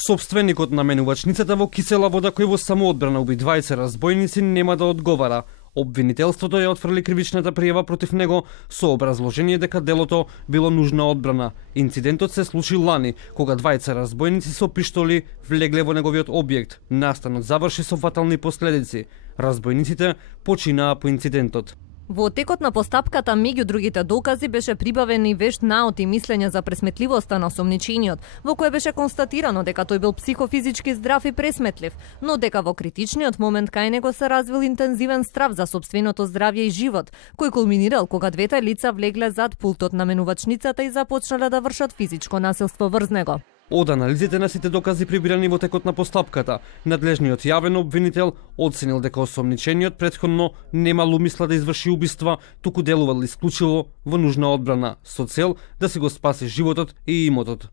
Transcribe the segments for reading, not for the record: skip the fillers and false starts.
Сопственикот на менувачницата во кисела вода кој во самоодбрана уби 20 разбойници нема да одговара. Обвинителството ја отфрли кривичната пријава против него со образложение дека делото било нужна одбрана. Инцидентот се случи лани, кога 20 разбойници со пиштоли влегле во неговиот објект. Настанот заврши со фатални последици. Разбойниците починаа по инцидентот. Во текот на постапката, меѓу другите докази, беше прибавен и вешт наод и мислење за пресметливоста на осомничениот, во кое беше констатирано дека тој бил психофизички здрав и пресметлив, но дека во критичниот момент кај него се развил интензивен страв за сопственото здравје и живот, кој кулминирал кога двете лица влегле зад пултот на менувачницата и започнале да вршат физичко насилство врз него. Од анализите на сите докази прибирани во текот на постапката, надлежниот јавен обвинител оценил дека осомничениот претходно немал умисла да изврши убиства, туку делувал исклучиво во нужна одбрана, со цел да си го спаси животот и имотот.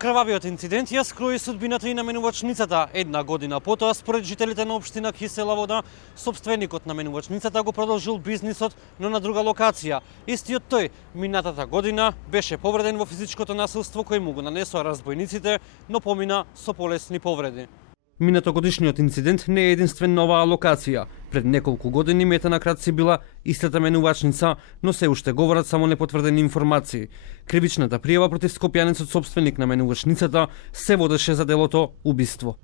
Крвавиот инцидент ја скрои судбината и на менувачницата. Една година потоа, според жителите на општина Кисела вода, сопственикот на менувачницата го продолжил бизнисот, но на друга локација. Истиот тој, минатата година, беше повреден во физичкото насилство кој му го нанесоа разбойниците, но помина со полесни повреди. Минатогодишниот инцидент не е единствен на оваа локација. Пред неколку години мета на кратци била истата менувачница, но се уште говорат само непотврдени информации. Кривичната пријава против скопјанецот сопственик на менувачницата се водеше за делото убиство.